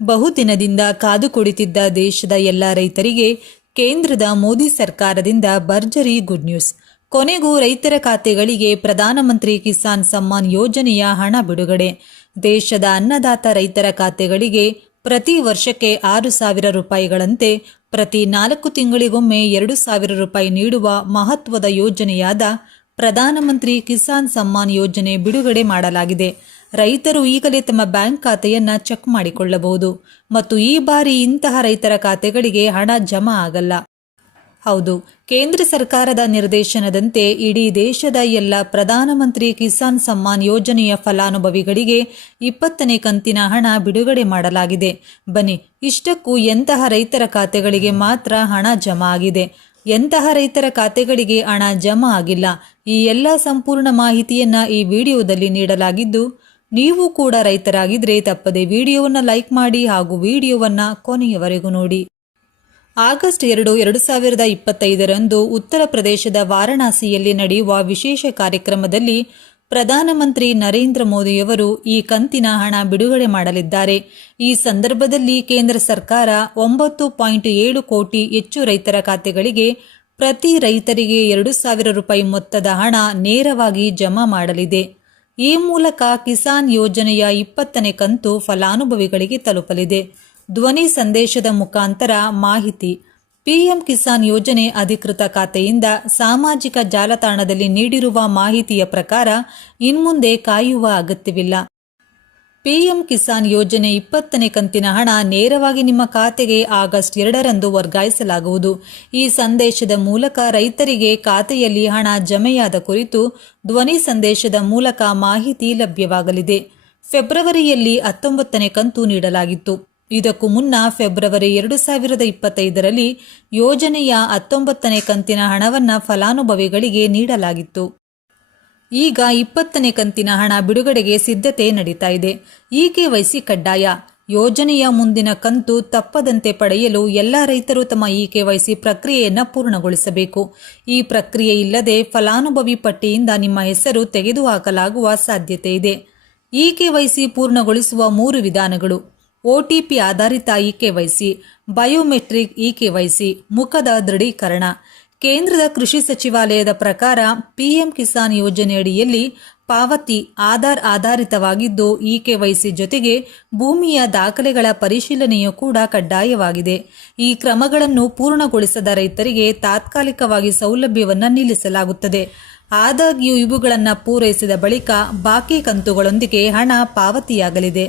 ಬಹುದಿನದಿಂದ ಕಾದು ಕುಳಿತಿದ್ದ ದೇಶದ ಎಲ್ಲ ರೈತರಿಗೆ ಕೇಂದ್ರದ ಮೋದಿ ಸರ್ಕಾರದಿಂದ ಭರ್ಜರಿ ಗುಡ್ ನ್ಯೂಸ್. ಕೊನೆಗೂ ರೈತರ ಖಾತೆಗಳಿಗೆ ಪ್ರಧಾನಮಂತ್ರಿ ಕಿಸಾನ್ ಸಮ್ಮಾನ್ ಯೋಜನೆಯ ಹಣ ಬಿಡುಗಡೆ. ದೇಶದ ಅನ್ನದಾತ ರೈತರ ಖಾತೆಗಳಿಗೆ ಪ್ರತಿ ವರ್ಷಕ್ಕೆ ಆರು ಸಾವಿರ ರೂಪಾಯಿಗಳಂತೆ ಪ್ರತಿ ನಾಲ್ಕು ತಿಂಗಳಿಗೊಮ್ಮೆ ಎರಡು ಸಾವಿರ ರೂಪಾಯಿ ನೀಡುವ ಮಹತ್ವದ ಯೋಜನೆಯಾದ ಪ್ರಧಾನಮಂತ್ರಿ ಕಿಸಾನ್ ಸಮ್ಮಾನ್ ಯೋಜನೆ ಬಿಡುಗಡೆ ಮಾಡಲಾಗಿದೆ. ರೈತರು ಈಗಲೇ ತಮ್ಮ ಬ್ಯಾಂಕ್ ಖಾತೆಯನ್ನ ಚೆಕ್ ಮಾಡಿಕೊಳ್ಳಬಹುದು. ಮತ್ತು ಈ ಬಾರಿ ಇಂತಹ ರೈತರ ಖಾತೆಗಳಿಗೆ ಹಣ ಜಮಾ ಆಗಲ್ಲ. ಹೌದು, ಕೇಂದ್ರ ಸರ್ಕಾರದ ನಿರ್ದೇಶನದಂತೆ ಇಡೀ ದೇಶದ ಎಲ್ಲ ಪ್ರಧಾನಮಂತ್ರಿ ಕಿಸಾನ್ ಸಮ್ಮಾನ್ ಯೋಜನೆಯ ಫಲಾನುಭವಿಗಳಿಗೆ ಇಪ್ಪತ್ತನೇ ಕಂತಿನ ಹಣ ಬಿಡುಗಡೆ ಮಾಡಲಾಗಿದೆ. ಬನ್ನಿ, ಇಷ್ಟಕ್ಕೂ ಎಂತಹ ರೈತರ ಖಾತೆಗಳಿಗೆ ಮಾತ್ರ ಹಣ ಜಮಾ ಆಗಿದೆ. ಎಂತಹ ರೈತರ ಖಾತೆಗಳಿಗೆ ಹಣ ಜಮಾ ಆಗಿಲ್ಲ. ಈ ಎಲ್ಲ ಸಂಪೂರ್ಣ ಮಾಹಿತಿಯನ್ನ ಈ ವಿಡಿಯೋದಲ್ಲಿ ನೀಡಲಾಗಿದ್ದು ನೀವು ಕೂಡ ರೈತರಾಗಿದ್ರೆ ತಪ್ಪದೆ ವಿಡಿಯೋವನ್ನು ಲೈಕ್ ಮಾಡಿ ಹಾಗೂ ವಿಡಿಯೋವನ್ನ ಕೊನೆಯವರೆಗೂ ನೋಡಿ. ಆಗಸ್ಟ್ ಎರಡು ಎರಡು ಸಾವಿರದ ಇಪ್ಪತ್ತೈದರಂದು ಉತ್ತರ ಪ್ರದೇಶದ ವಾರಣಾಸಿಯಲ್ಲಿ ನಡೆಯುವ ವಿಶೇಷ ಕಾರ್ಯಕ್ರಮದಲ್ಲಿ ಪ್ರಧಾನಮಂತ್ರಿ ನರೇಂದ್ರ ಮೋದಿಯವರು ಈ ಕಂತಿನ ಹಣ ಬಿಡುಗಡೆ ಮಾಡಲಿದ್ದಾರೆ. ಈ ಸಂದರ್ಭದಲ್ಲಿ ಕೇಂದ್ರ ಸರ್ಕಾರ ಒಂಬತ್ತು ಪಾಯಿಂಟ್ ಏಳು ಕೋಟಿ ಹೆಚ್ಚು ರೈತರ ಖಾತೆಗಳಿಗೆ ಪ್ರತಿ ರೈತರಿಗೆ ಎರಡು ಸಾವಿರ ರೂಪಾಯಿ ಮೊತ್ತದ ಹಣ ನೇರವಾಗಿ ಜಮಾ ಮಾಡಲಿದೆ. ಈ ಮೂಲಕ ಕಿಸಾನ್ ಯೋಜನೆಯ ಇಪ್ಪತ್ತನೇ ಕಂತು ಫಲಾನುಭವಿಗಳಿಗೆ ತಲುಪಲಿದೆ. ಧ್ವನಿ ಸಂದೇಶದ ಮುಖಾಂತರ ಮಾಹಿತಿ. ಪಿಎಂ ಕಿಸಾನ್ ಯೋಜನೆ ಅಧಿಕೃತ ಖಾತೆಯಿಂದ ಸಾಮಾಜಿಕ ಜಾಲತಾಣದಲ್ಲಿ ನೀಡಿರುವ ಮಾಹಿತಿಯ ಪ್ರಕಾರ ಇನ್ಮುಂದೆ ಕಾಯುವ ಅಗತ್ಯವಿಲ್ಲ. ಪಿಎಂ ಕಿಸಾನ್ ಯೋಜನೆ ಇಪ್ಪತ್ತನೇ ಕಂತಿನ ಹಣ ನೇರವಾಗಿ ನಿಮ್ಮ ಖಾತೆಗೆ ಆಗಸ್ಟ್ ಎರಡರಂದು ವರ್ಗಾಯಿಸಲಾಗುವುದು. ಈ ಸಂದೇಶದ ಮೂಲಕ ರೈತರಿಗೆ ಖಾತೆಯಲ್ಲಿ ಹಣ ಜಮೆಯಾದ ಕುರಿತು ಧ್ವನಿ ಸಂದೇಶದ ಮೂಲಕ ಮಾಹಿತಿ ಲಭ್ಯವಾಗಲಿದೆ. ಫೆಬ್ರವರಿಯಲ್ಲಿ ಹತ್ತೊಂಬತ್ತನೇ ಕಂತು ನೀಡಲಾಗಿತ್ತು. ಇದಕ್ಕೂ ಮುನ್ನ ಫೆಬ್ರವರಿ ಎರಡು ಸಾವಿರದ ಇಪ್ಪತ್ತೈದರಲ್ಲಿ ಯೋಜನೆಯ ಹತ್ತೊಂಬತ್ತನೇ ಕಂತಿನ ಹಣವನ್ನು ಫಲಾನುಭವಿಗಳಿಗೆ ನೀಡಲಾಗಿತ್ತು. ಈಗ ಇಪ್ಪತ್ತನೇ ಕಂತಿನ ಹಣ ಬಿಡುಗಡೆಗೆ ಸಿದ್ಧತೆ ನಡೀತಾ ಇದೆ. ಈ ಕೆವೈಸಿ ಕಡ್ಡಾಯ. ಯೋಜನೆಯ ಮುಂದಿನ ಕಂತು ತಪ್ಪದಂತೆ ಪಡೆಯಲು ಎಲ್ಲ ರೈತರು ತಮ್ಮ ಇ ಕೆವೈಸಿ ಪ್ರಕ್ರಿಯೆಯನ್ನು ಪೂರ್ಣಗೊಳಿಸಬೇಕು. ಈ ಪ್ರಕ್ರಿಯೆ ಇಲ್ಲದೆ ಫಲಾನುಭವಿ ಪಟ್ಟಿಯಿಂದ ನಿಮ್ಮ ಹೆಸರು ತೆಗೆದುಹಾಕಲಾಗುವ ಸಾಧ್ಯತೆ ಇದೆ. ಇ ಕೆವೈಸಿ ಪೂರ್ಣಗೊಳಿಸುವ ಮೂರು ವಿಧಾನಗಳು. ಒಟಿಪಿ ಆಧಾರಿತ e KYC biometric e KYC ಮುಖದ ದೃಢೀಕರಣ. ಕೇಂದ್ರದ ಕೃಷಿ ಸಚಿವಾಲಯದ ಪ್ರಕಾರ ಪಿಎಂ ಕಿಸಾನ್ ಯೋಜನೆಯಡಿಯಲ್ಲಿ ಪಾವತಿ ಆಧಾರ್ ಆಧಾರಿತವಾಗಿದ್ದು ಇ ಕೆವೈಸಿ ಜೊತೆಗೆ ಭೂಮಿಯ ದಾಖಲೆಗಳ ಪರಿಶೀಲನೆಯೂ ಕೂಡ ಕಡ್ಡಾಯವಾಗಿದೆ. ಈ ಕ್ರಮಗಳನ್ನು ಪೂರ್ಣಗೊಳಿಸದ ರೈತರಿಗೆ ತಾತ್ಕಾಲಿಕವಾಗಿ ಸೌಲಭ್ಯವನ್ನು ನಿಲ್ಲಿಸಲಾಗುತ್ತದೆ. ಆದಾಗ್ಯೂ ಇವುಗಳನ್ನು ಪೂರೈಸಿದ ಬಳಿಕ ಬಾಕಿ ಕಂತುಗಳೊಂದಿಗೆ ಹಣ ಪಾವತಿಯಾಗಲಿದೆ.